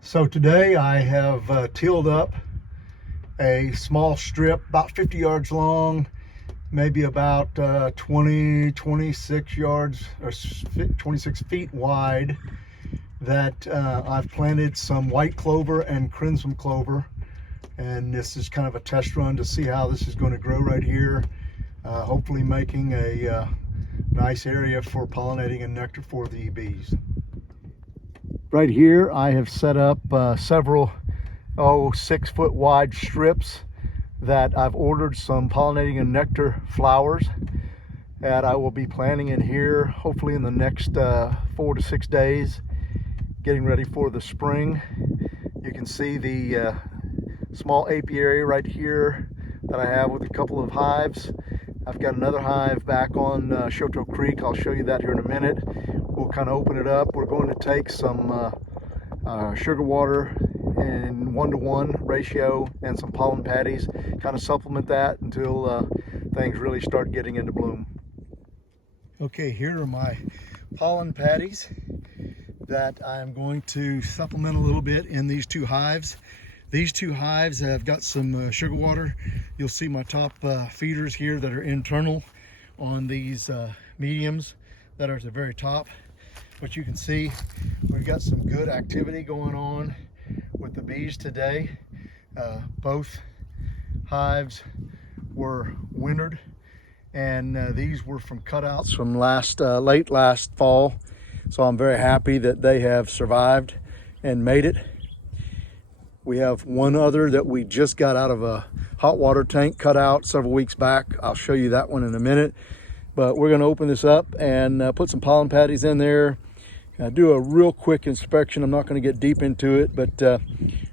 So today I have tilled up a small strip about 50 yards long, maybe about 26 yards or 26 feet wide, that I've planted some white clover and crimson clover. And this is kind of a test run to see how this is going to grow right here, hopefully making a nice area for pollinating and nectar for the bees. Right here I have set up several 6-foot wide strips that I've ordered some pollinating and nectar flowers that I will be planting in here hopefully in the next 4 to 6 days, getting ready for the spring. You can see the small apiary right here that I have with a couple of hives. I've got another hive back on Shoto Creek. I'll show you that here in a minute. We'll kind of open it up. We're going to take some sugar water in 1-to-1 ratio and some pollen patties, kind of supplement that until things really start getting into bloom. Okay, here are my pollen patties that I'm going to supplement a little bit in these two hives. These two hives have got some sugar water. You'll see my top feeders here that are internal on these mediums that are at the very top. But you can see we've got some good activity going on with the bees today. Both hives were wintered, and these were from cutouts from late last fall. So I'm very happy that they have survived and made it. We have one other that we just got out of a hot water tank cut out several weeks back. I'll show you that one in a minute. But we're going to open this up and put some pollen patties in there. Do a real quick inspection. I'm not going to get deep into it, but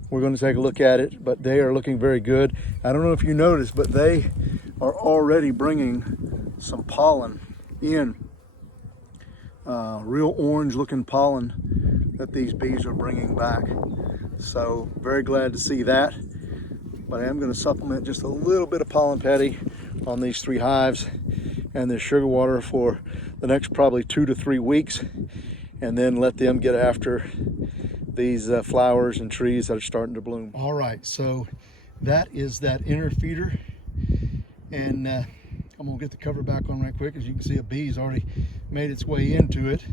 we're going to take a look at it. But they are looking very good. I don't know if you noticed, but they are already bringing some pollen in. Real orange looking pollen that these bees are bringing back. So very glad to see that. But I am going to supplement just a little bit of pollen patty on these 3 hives and this sugar water for the next probably 2 to 3 weeks, and then let them get after these flowers and trees that are starting to bloom. All right, so that is that inner feeder, and I'm gonna get the cover back on right quick. As you can see, a bee's already made its way into it.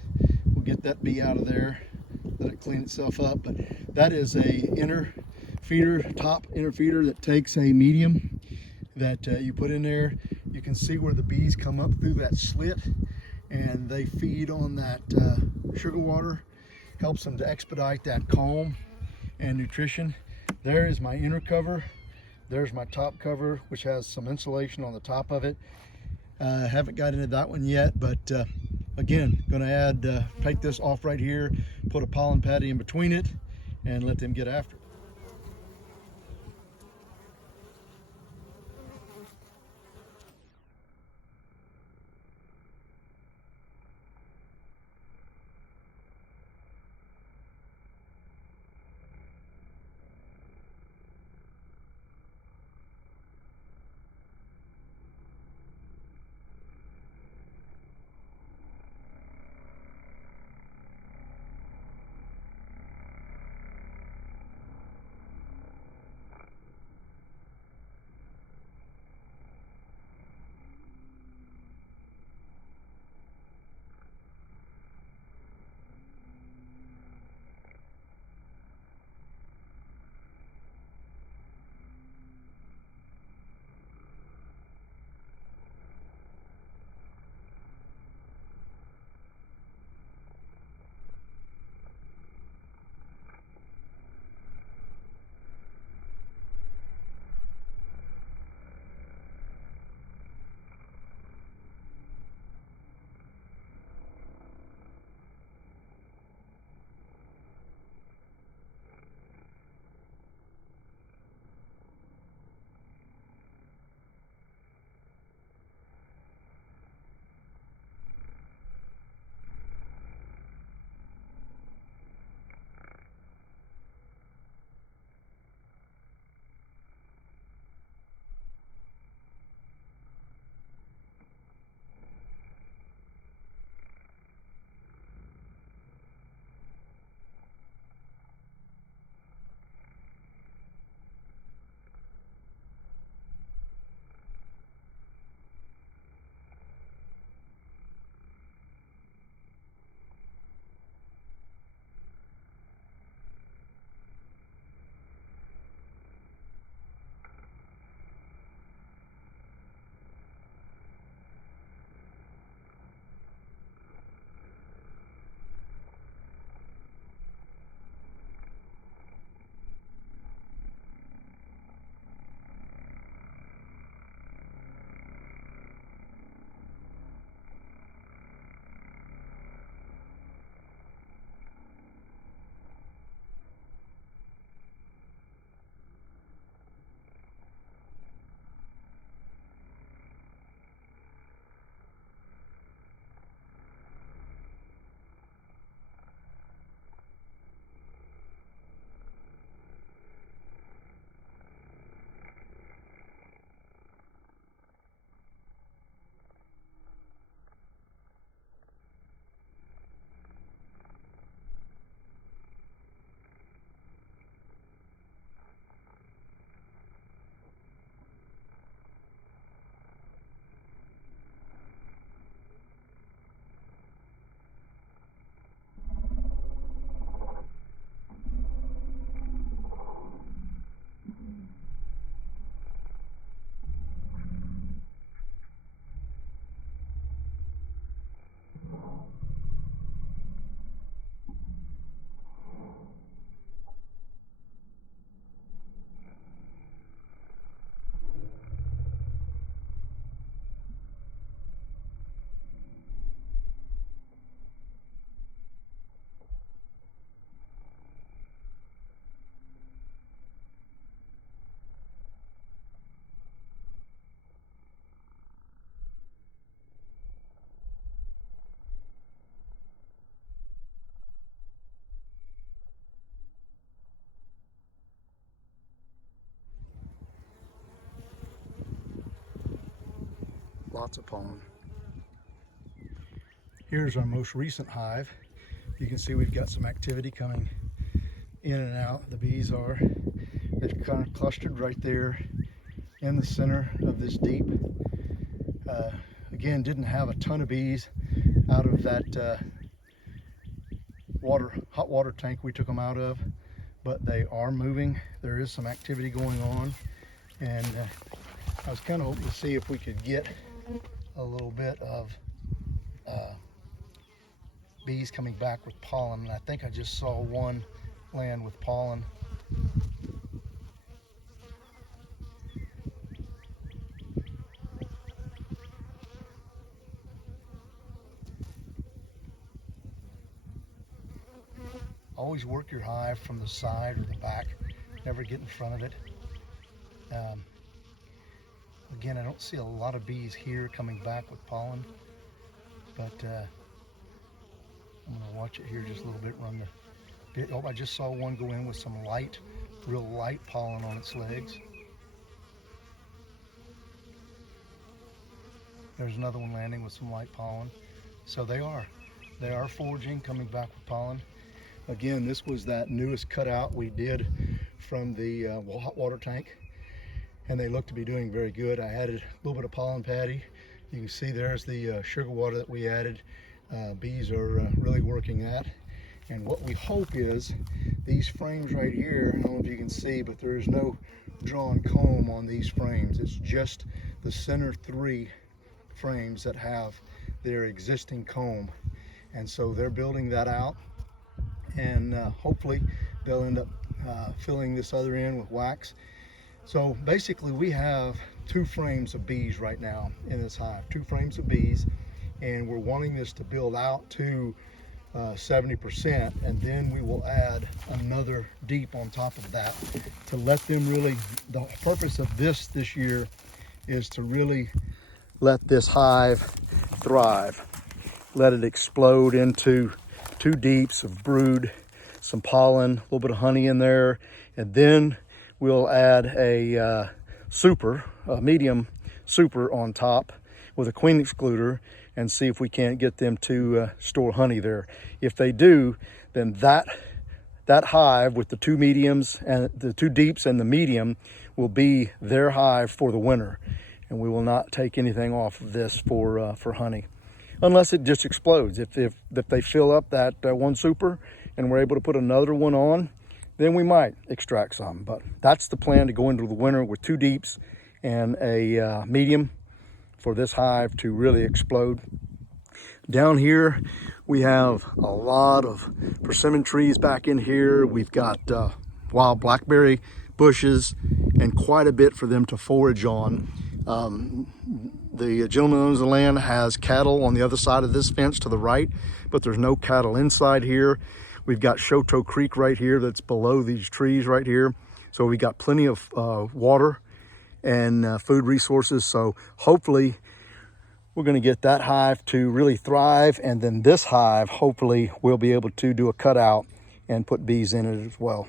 We'll get that bee out of there, let it clean itself up. But that is a inner feeder, top inner feeder that takes a medium that you put in there. You can see where the bees come up through that slit and they feed on that sugar water. Helps them to expedite that calm and nutrition. There is my inner cover. There's my top cover, which has some insulation on the top of it. Haven't got into that one yet, but again, gonna take this off right here, put a pollen patty in between it, and let them get after it. lots of pollen. Here's our most recent hive. You can see we've got some activity coming in and out. The bees are, they've kind of clustered right there in the center of this deep. Again, didn't have a ton of bees out of that hot water tank we took them out of, but they are moving. There is some activity going on, and I was kind of hoping to see if we could get a little bit of bees coming back with pollen, and I think I just saw one land with pollen. Always work your hive from the side or the back, never get in front of it. Again, I don't see a lot of bees here coming back with pollen, but I'm going to watch it here just a little bit, run the... Oh, I just saw one go in with some light, real light pollen on its legs. There's another one landing with some light pollen. So they are foraging, coming back with pollen. Again, this was that newest cutout we did from the hot water tank, and they look to be doing very good. I added a little bit of pollen patty. You can see there's the sugar water that we added. Bees are really working that. And what we hope is these frames right here, I don't know if you can see, but there is no drawn comb on these frames. It's just the center 3 frames that have their existing comb. And so they're building that out, and hopefully they'll end up filling this other end with wax. So basically we have 2 frames of bees right now in this hive, 2 frames of bees, and we're wanting this to build out to 70%, and then we will add another deep on top of that to let them really, the purpose of this year is to really let this hive thrive, let it explode into 2 deeps of brood, some pollen, a little bit of honey in there, and then we'll add a medium super on top with a queen excluder, and see if we can't get them to store honey there. If they do, then that hive with the 2 mediums and the 2 deeps and the medium will be their hive for the winter, and we will not take anything off of this for honey, unless it just explodes. If they fill up that 1 super and we're able to put another one on, then we might extract some. But that's the plan, to go into the winter with 2 deeps and a medium for this hive to really explode. Down here we have a lot of persimmon trees back in here. We've got wild blackberry bushes and quite a bit for them to forage on. The gentleman who owns the land has cattle on the other side of this fence to the right, but there's no cattle inside here. We've got Shoto Creek right here that's below these trees right here. So we got plenty of water and food resources. So hopefully we're going to get that hive to really thrive, and then this hive hopefully we'll be able to do a cutout and put bees in it as well.